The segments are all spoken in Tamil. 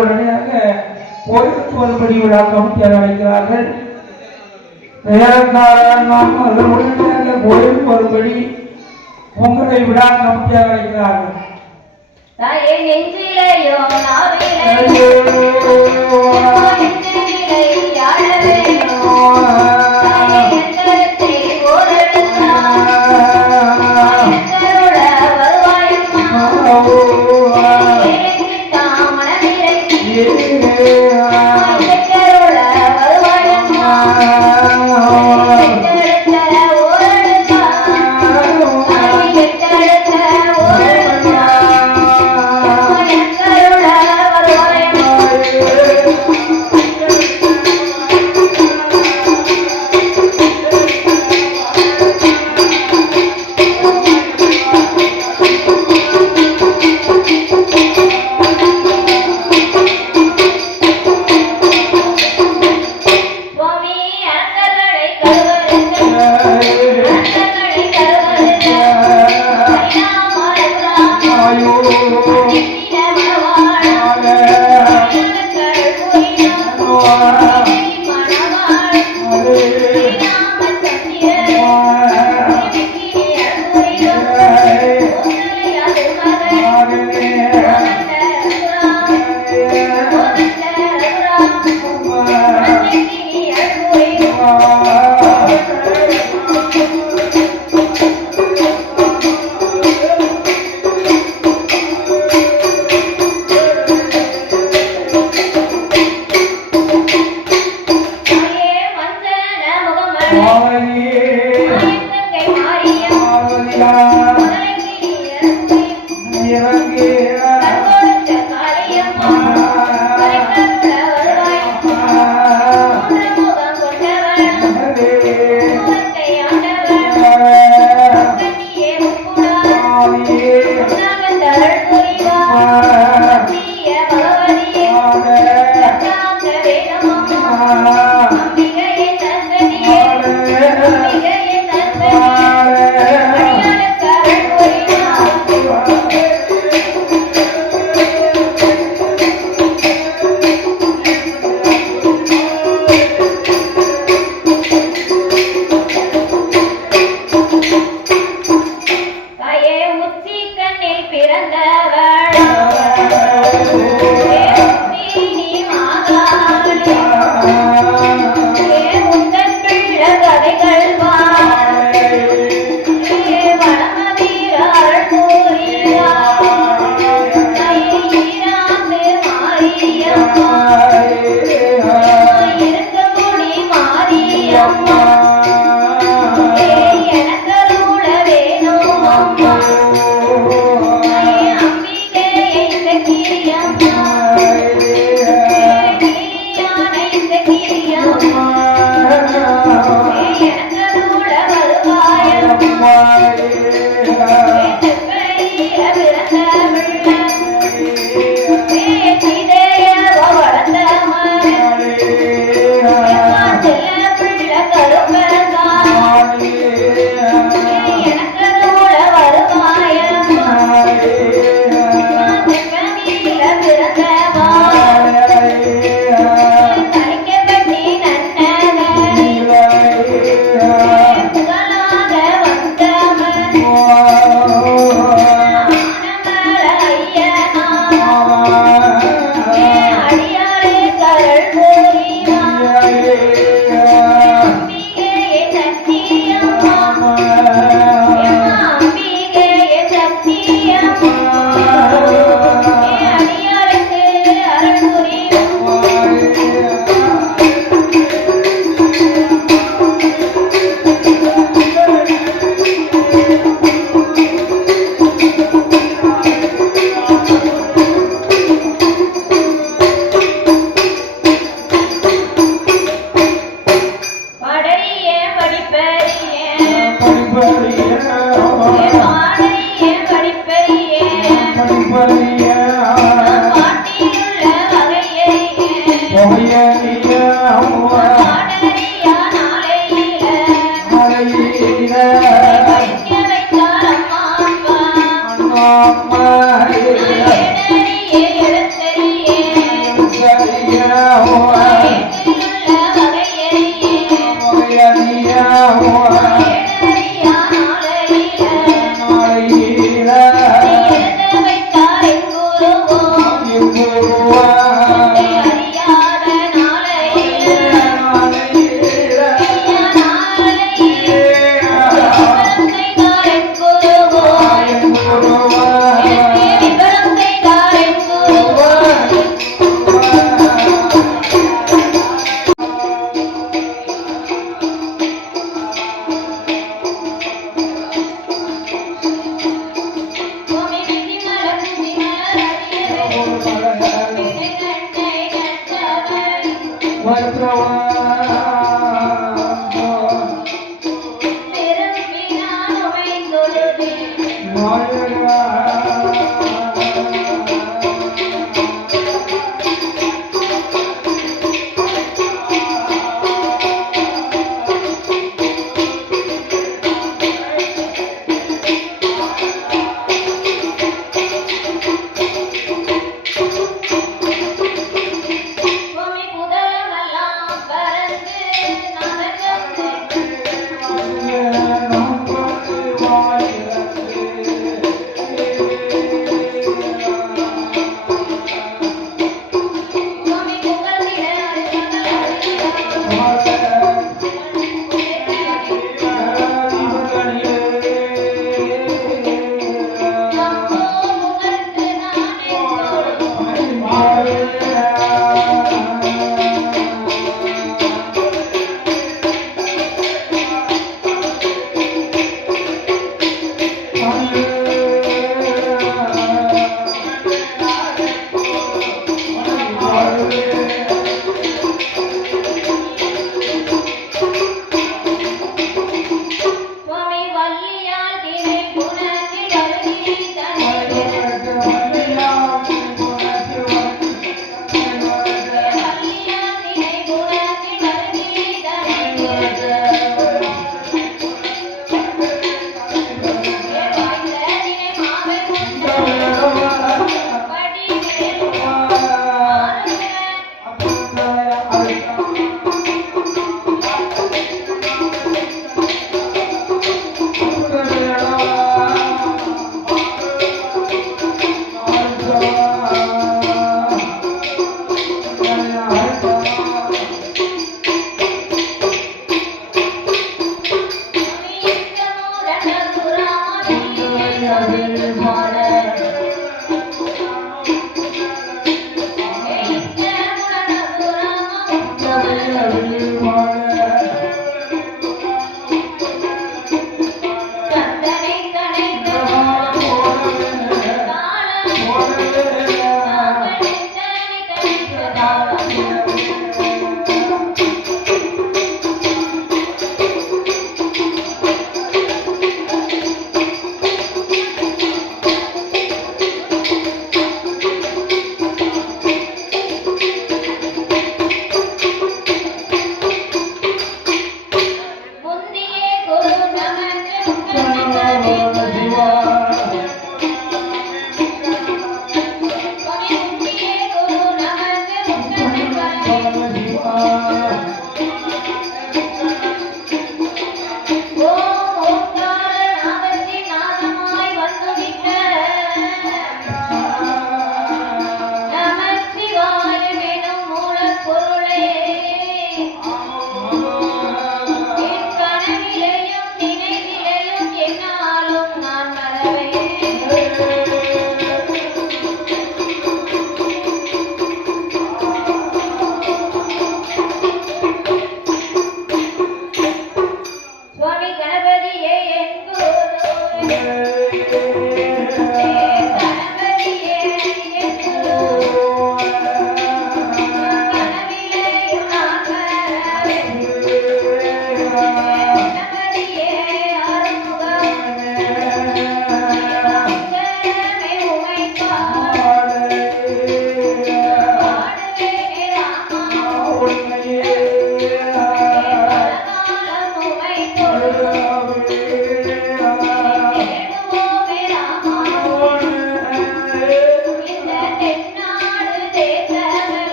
உடனடியாக கோயிலுக்கு வரும்படி விழா கமிட்டி அழைக்கிறார்கள். உடனடியாக கோயிலுக்கு வரும்படி பொங்கலை விழா கமிட்டி அழைக்கிறார்கள்.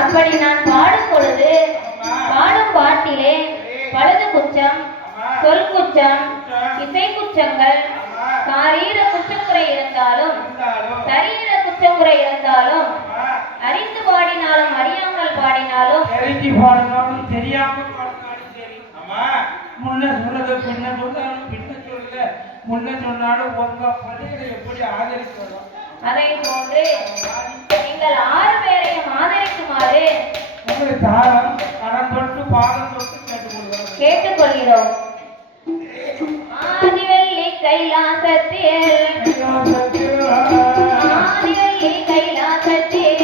அப்படி நான் பாடும் பொழுது பாடும் பாட்டிலே பழுது குற்றம், சொல் குற்றம், இசை குற்றங்கள், சாரீர குற்றமுறை இருந்தாலும் சரீர குற்றமுறை இருந்தாலும் அறிந்து பாடினாலும் அறியாமல் பாடினாலும் தெரிஞ்சு பாடினாலும் தெரியாமல் பாடினாலும் சரி. முன்ன சொல்றது பின்ன சொன்னாலும் பின்ன சொல்ல முன்ன சொன்னாலும் உங்க பள்ளிகளை எப்படி ஆதரிக்கிறோம் அதை போன்று நீங்கள் 6 பேரையும் ஆதரிக்குமாறு உங்களை தாரம் கடன் தொட்டு பாதம் தொட்டு கேட்டுக்கொள்கிறோம். ஆதிவெள்ளி கைலாசத்தில் ஆதிவெள்ளி கைலாசத்தில்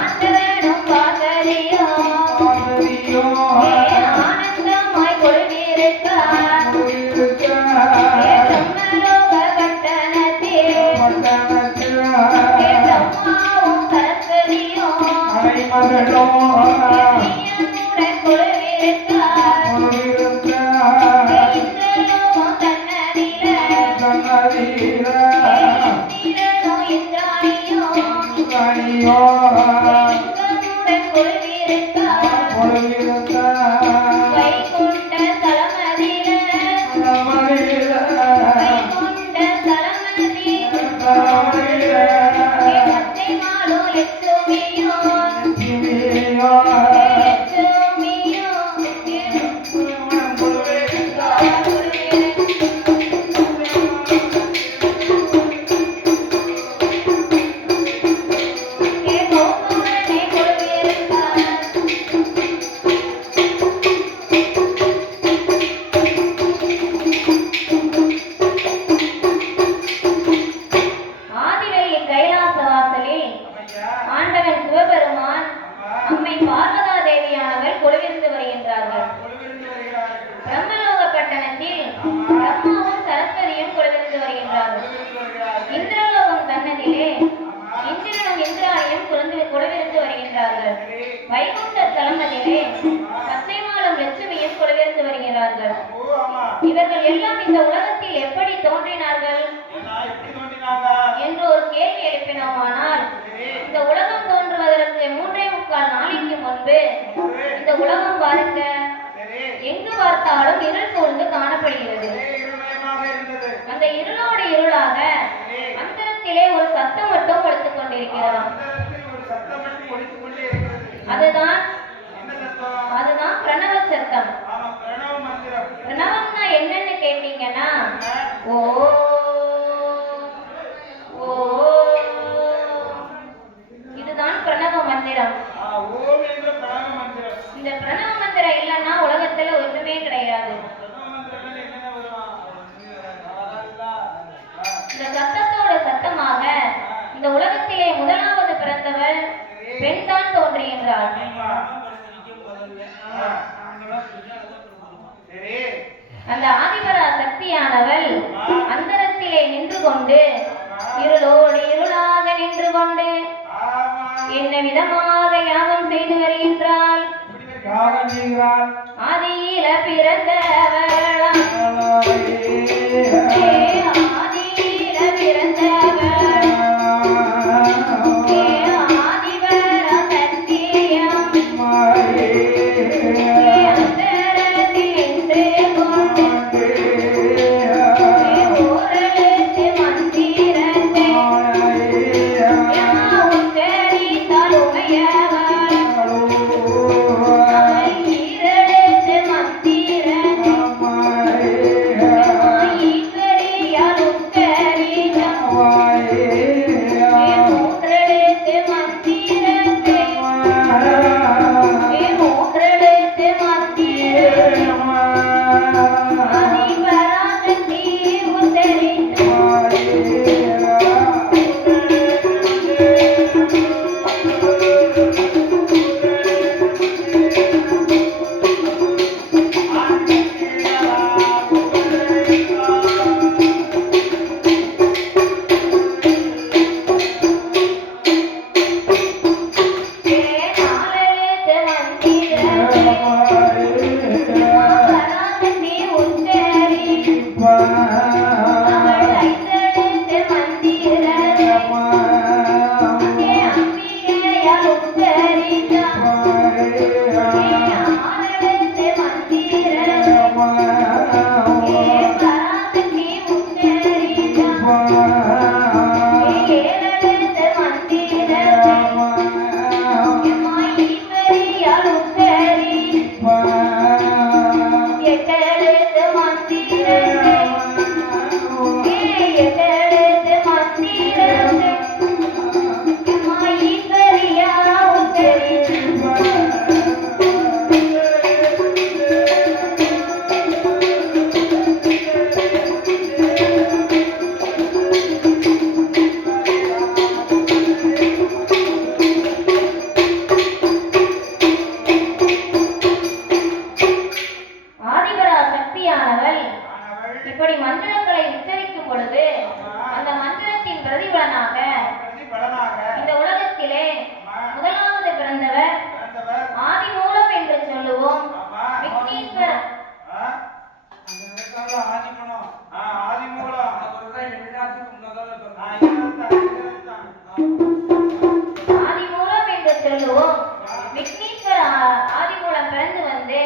ஆண்டவனும் பாதரியும் ஆனந்தமாய் கொள்வீருக்கார் பிரம்மலோக பட்டணத்தில் பிரம்மாவும் சரஸ்வதியும் வைகுண்ட தலமதிலே பச்சைமாலும் லட்சுமியும் கொடைவிருந்து வருகிறார்கள். இவர்கள் எல்லாம் இந்த உலகத்தில் எப்படி தோன்றினார்கள் என்று ஒரு கேள்வி எழுப்பினோமானால், இந்த உலகம் தோன்றுவதற்கு 3.25 நாளைக்கு முன்பு இந்த உலகம் பார்க்க எங்கு பார்த்தாலும் இருள் சூழ்ந்து காணப்படுகிறது. அந்த இருளோடு இருளாக அந்தரத்திலே ஒரு சத்தம் மட்டும் படுத்துக் கொண்டிருக்கிறார். அதுதான் பிரணவ சத்தம். பிரணவம்னா என்னன்னு கேட்டீங்கன்னா, ஓ ஓ இதுதான் பிரணவ மந்திரம். இந்த பிரணவ மந்திரம் இல்லைன்னா உலகத்துல ஒன்றுமே கிடையாது. இந்த சத்தத்தோட சத்தமாக இந்த உலகத்திலே முதலாவது பிறந்தவர் பெண் தான் தோன்றுகின்றார். அந்த ஆதிபரா சக்தியானவள் அந்தரத்திலே நின்று கொண்டு இருளோடு இருளாக நின்று கொண்டு என்ன விதமாக யாகம் செய்து வருகின்றாள். ஆதியில பிறந்தவளாம் ஆதியில பிறந்தவள் ஆதிவர சத்தியம் அந்தரத்தில் நின்று கொண்டு ஓரெழுத்து மந்திரத்தை உச்சரித்தால் உமையவள் ஈரெழுத்து மந்திரத்தை ஈஸ்வரியால் உச்சரித்தால் மூன்றெழுத்து மந்திரத்தை மூன்றெழுத்து மந்திரத்தை ஆதிபராசக்தி உச்சரித்தாள். நாலெழுத்து மந்திரத்தை பராசக்தி உச்சரித்தாள். அவள் ஐந்தெழுத்து மந்திரத்தை அம்பிகையால் உச்சரித்தாள். ஆறெழுத்து மந்திரத்தை பராசக்தி உச்சரித்தாள். ஏழெழுத்து மந்திரத்தை ஈஸ்வரியால் உச்சரித்தாள். எட்டெழுத்து மந்திரத்தை எட்டெழுத்து மந்திரத்தை ஈஸ்வரியால் உச்சரித்தாள். ஆதிபரா சக்தியானவள் இப்படி மந்திரங்களை உச்சரிக்கும் பொழுது அந்த மந்திரத்தின் பிரதிபலனாக இந்த உலகத்திலே முதலாவது பிறந்தவர் ஆதிமூலம் என்று சொல்லுவோம் விக்னேஸ்வரர். ஆதிமூலம் என்று சொல்லுவோம் விக்னேஸ்வர ஆதிமூலம் பிறந்து வந்து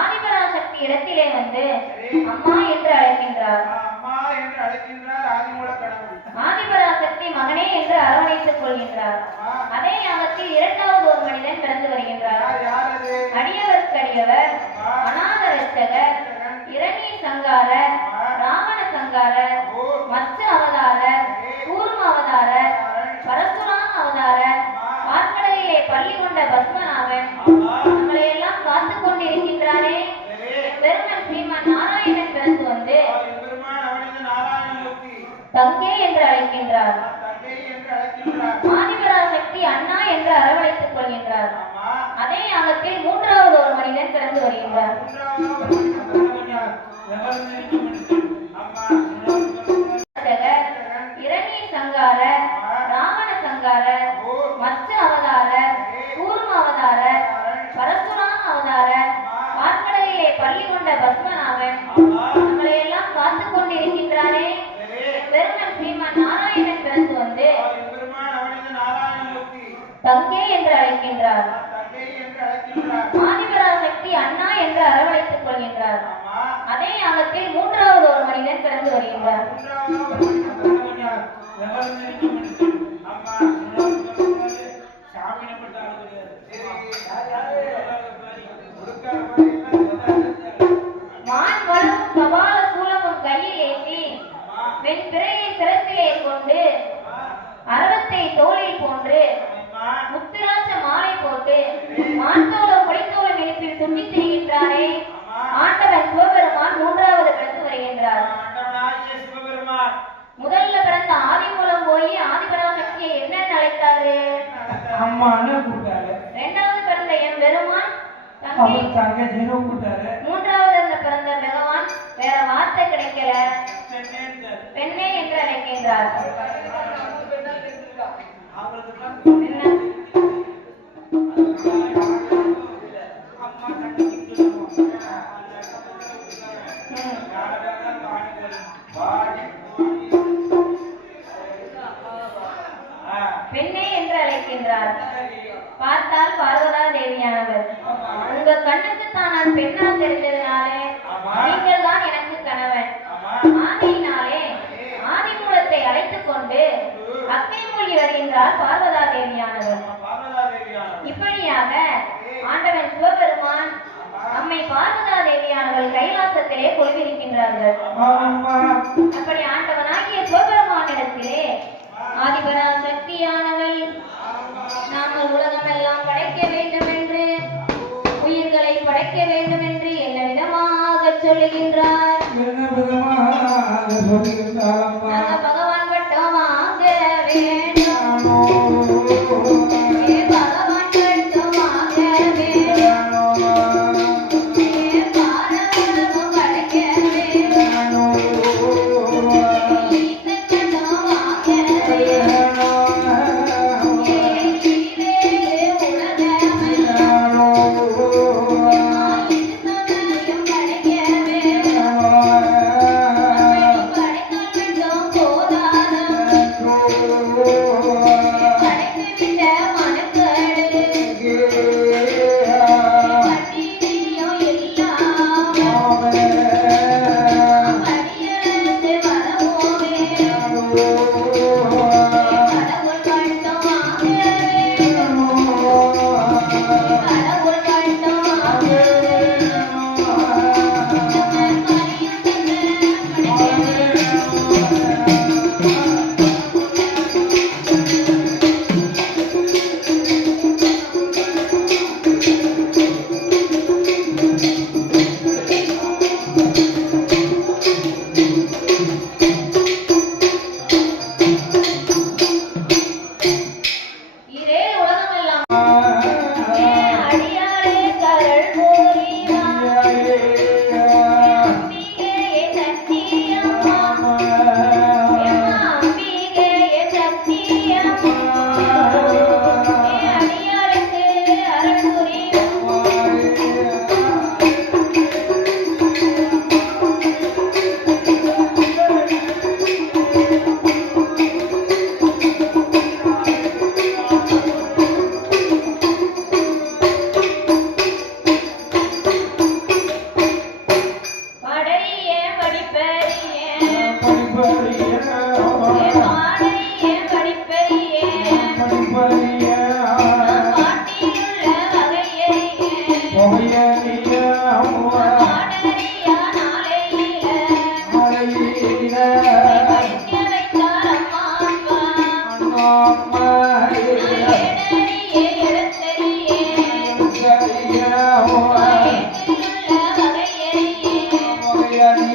ஆதிபராசக்தி இடத்திலே வந்து அம்மா என்று அழைக்கின்றார். ஆதிபராசக்தி மகனே என்று அரவணைத்துக் கொள்கின்றார். அதே யாகத்தில் இரண்டாவது ஒரு மனிதன் பிறந்து வருகின்றார். அடியவருக்கு அடியவர், அநாத ரட்சகர், இரணிய சங்காரர், ராவண சங்காரர், மத்ச அவதாரர், கூர்ம அவதாரர், பரசுராம அவதாரர், பார்க்கடலிலே பள்ளி கொண்ட பத்மநாபன் நம்மளை எல்லாம் காத்து கொண்டிருக்கின்றாரே. பெருமன் ஸ்ரீமான் நாராயணன் பிறந்து வந்து தங்கே என்று அழைக்கின்றார். ஆதிபராசக்தி அண்ணா என்று அரவணைத்துக் கொள்கின்றார். அதே யாகத்தில் மூன்றாவது ஒரு மனிதன் பிறந்து வருகின்றார். இரணிய சங்காரர், ராவண சங்காரர், மத்ச அவதாரர், கூர்ம அவதாரர், பரசுராம அவதாரர், பார்க்கடலிலே பள்ளி கொண்ட பத்மநாபன் நம்மளை எல்லாம் காத்து கொண்டிருக்கின்றாரே. பெருமன் ஸ்ரீமான் நாராயணன் பிறந்து வந்து தங்கே என்று அழைக்கின்றார். ஆதிபராசக்தி அண்ணா என்று அரவணைத்துக் கொள்கின்றார். அதே யாகத்தில் மூன்றாவது ஒரு மனிதன் பிறந்து வருகின்றார். மான் வளமும் கபால சூலமும் கையில் ஏற்றி வெண் பிறையை சிரத்திலே கொண்டு அரவத்தை தோளில் போன்று முத்துராட்ச மாலை போட்டு மான்தோளும் கொடித்தோளும் இனிப்பில் சுற்றி திரிகின்றாரே. ஆண்டவன் சிவபெருமான் மூன்றாவது பிறந்து வருகின்றார். முதல்ல பிறந்த ஆதிமூலம் போய் ஆதிபராசக்தியை என்னன்னு அழைத்தாரு? அம்மான்னு கூப்பிட்டாரு. இரண்டாவது பிறந்த என் பெருமான் தங்கச்சின்னு கூப்பிட்டாரு. மூன்றாவது பிறந்த பகவான் வேற வார்த்தை பெண்ணே என்று அழைக்கின்றார். பெண்ணே என்று அழைக்கின்றார். பார்த்தால் பார்வதா தேவியானவர், உங்க கண்ணுக்கு தான் நான் பெண்ணா தெரிஞ்சதுனாலே நீங்கள் தான் எனக்கு கணவன். ஆதியினாலே ஆதிமூலத்தை அழைத்துக் கொண்டு அக்னி மூழ்கி வருகின்றார் பார்வதா தேவியானவர். இப்படியாக ஆண்டவன் சிவபெருமான் அம்மை பார்வதா தேவியானவர்கள் கைலாசத்திலே கொள்விருக்கின்றார்கள். அப்படி ஆண்டவனாகிய சிவபெருமானிடத்திலே ஆதிபரா சக்தியானவள் நாங்கள் உலகம் எல்லாம் படைக்க வேண்டும் என்று, உயிர்களை படைக்க வேண்டும் என்று என்ன விதமாக சொல்லுகின்றார். பகவான் பட்டம் வாங்க வேண்டும், பகவான் பட்டம் வாங்க வேண்டும், பாரமும் படைக்க வேண்டும்,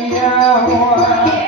Yeah.